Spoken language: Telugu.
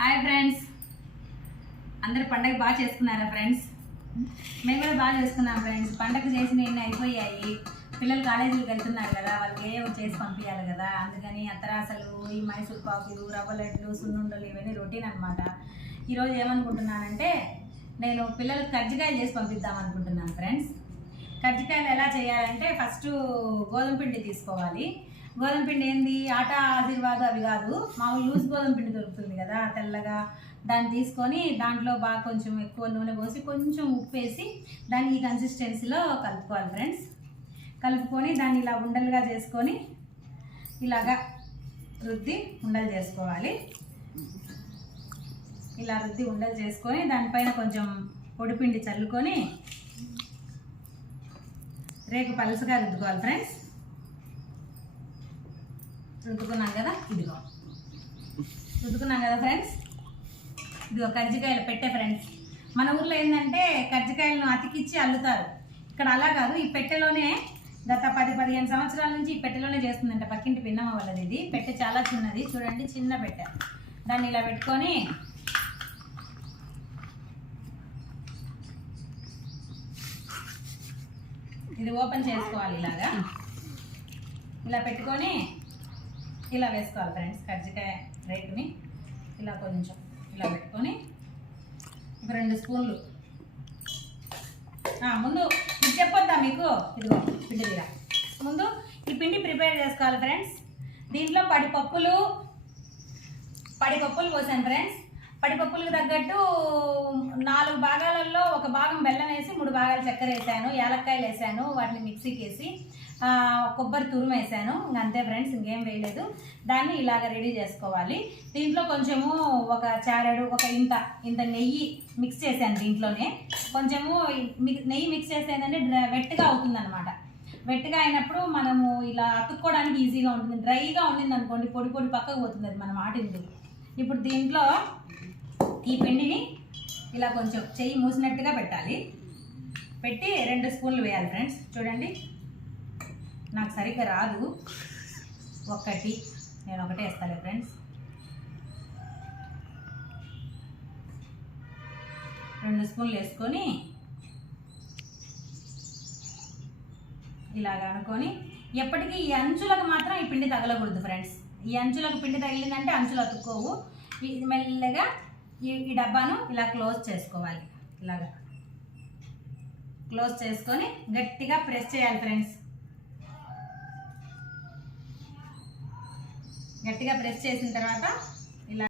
హాయ్ ఫ్రెండ్స్, అందరు పండగ బాగా చేసుకున్నారా ఫ్రెండ్స్? మేము కూడా బాగా చేసుకున్నాం ఫ్రెండ్స్. పండగ చేసినవి అయిపోయాయి. పిల్లలు కాలేజీకి వెళ్తున్నారు కదా, వాళ్ళకి ఏవో చేసి పంపించాలి కదా. అందుకని అత్తరాసలు, ఈ మైసూర్ పాకులు, రవ్వ లడ్లు, సున్నుండలు ఇవన్నీ రొటీన్ అనమాట. ఈరోజు ఏమనుకుంటున్నానంటే, నేను పిల్లలకు కజ్జికాయలు చేసి పంపిద్దాం అనుకుంటున్నాను ఫ్రెండ్స్. కజ్జికాయలు ఎలా చేయాలంటే, ఫస్ట్ గోధుమ పిండి తీసుకోవాలి. గోధుమ పిండి ఏంది, ఆటా ఆశీర్వాదం అవి కాదు, మామూలు లూజ్ గోధుమ పిండి దొరుకుతుంది కదా తెల్లగా. దాన్ని తీసుకొని దాంట్లో బాగా కొంచెం ఎక్కువ నూనె పోసి కొంచెం ఉప్పు వేసి దాన్ని ఈ కన్సిస్టెన్సీలో కలుపుకోవాలి ఫ్రెండ్స్. కలుపుకొని దాన్ని ఇలా ఉండలుగా చేసుకొని ఇలాగా రుద్ది ఉండలు చేసుకోవాలి. ఇలా రుద్ది ఉండలు చేసుకొని దానిపైన కొంచెం పొడిపిండి చల్లుకొని రేకు పలుసుగా రుద్దుకోవాలి ఫ్రెండ్స్. రుద్దుకున్నాం కదా, రుద్దుకున్నాం కదా ఫ్రెండ్స్. ఇదిగో కజ్జికాయలు పెట్టే ఫ్రెండ్స్. మన ఊర్లో ఏంటంటే కజ్జికాయలను అతికిచ్చి అల్లుతారు. ఇక్కడ అలా కాదు, ఈ పెట్టెలోనే గత 10-15 సంవత్సరాల నుంచి ఈ పెట్టెలోనే చేస్తుందంట పక్కింటి పిన్నమ్మ వాళ్ళది. ఇది పెట్టె చాలా చిన్నది, చూడండి, చిన్న పెట్టె. దాన్ని ఇలా పెట్టుకొని ఇది ఓపెన్ చేసుకోవాలి. ఇలాగా ఇలా పెట్టుకొని ఇలా వేసుకోవాలి ఫ్రెండ్స్. కజ్జికాయ రేకుని ఇలా కొంచెం ఇలా పెట్టుకొని ఒక 2 స్పూన్లు ముందు ఇది చెప్పొద్దా మీకు, ఇదిగో పిండి తీరా. ముందు ఈ పిండి ప్రిపేర్ చేసుకోవాలి ఫ్రెండ్స్. దీంట్లో పడిపప్పులు పోసాను ఫ్రెండ్స్. పడిపప్పులకు తగ్గట్టు 4 భాగాలలో 1 భాగం బెల్లం వేసి 3 భాగాలు చక్కెర వేసాను, యాలక్కాయలు వేసాను, వాటిని మిక్సీకి వేసి కొబ్బరి తురుము వేసాను. అంతే ఫ్రెండ్స్, ఇంకేం వేయలేదు. దాన్ని ఇలాగ రెడీ చేసుకోవాలి. దీంట్లో కొంచెము ఒక చారెడు, ఒక ఇంత నెయ్యి మిక్స్ చేశాను. దీంట్లోనే కొంచెము నెయ్యి మిక్స్ చేస్తే ఏంటంటే వెట్గా అవుతుంది అనమాట. వెట్గా అయినప్పుడు మనము ఇలా అతుక్కోవడానికి ఈజీగా ఉంటుంది. డ్రైగా ఉండింది అనుకోండి, పొడి పొడి పక్కకు పోతుంది, అది మనం ఆటింది. ఇప్పుడు దీంట్లో ఈ పిండిని ఇలా కొంచెం చెయ్యి మూసినట్టుగా పెట్టాలి. పెట్టి 2 స్పూన్లు వేయాలి ఫ్రెండ్స్. చూడండి, నాకు సరిగ్గా రాదు, నేను ఒకటే వేస్తాను ఫ్రెండ్స్. 2 స్పూన్లు వేసుకొని ఇలాగ అనుకొని, ఎప్పటికీ ఈ అంచులకు మాత్రం ఈ పిండి తగలకూడదు ఫ్రెండ్స్. ఈ అంచులకు పిండి తగిలిందంటే అంచులు అతుక్కోవు. మెల్లగా ఈ డబ్బాను ఇలా క్లోజ్ చేసుకోవాలి. ఇలాగా క్లోజ్ చేసుకొని గట్టిగా ప్రెస్ చేయాలి ఫ్రెండ్స్. గట్టిగా ప్రెస్ చేసిన తర్వాత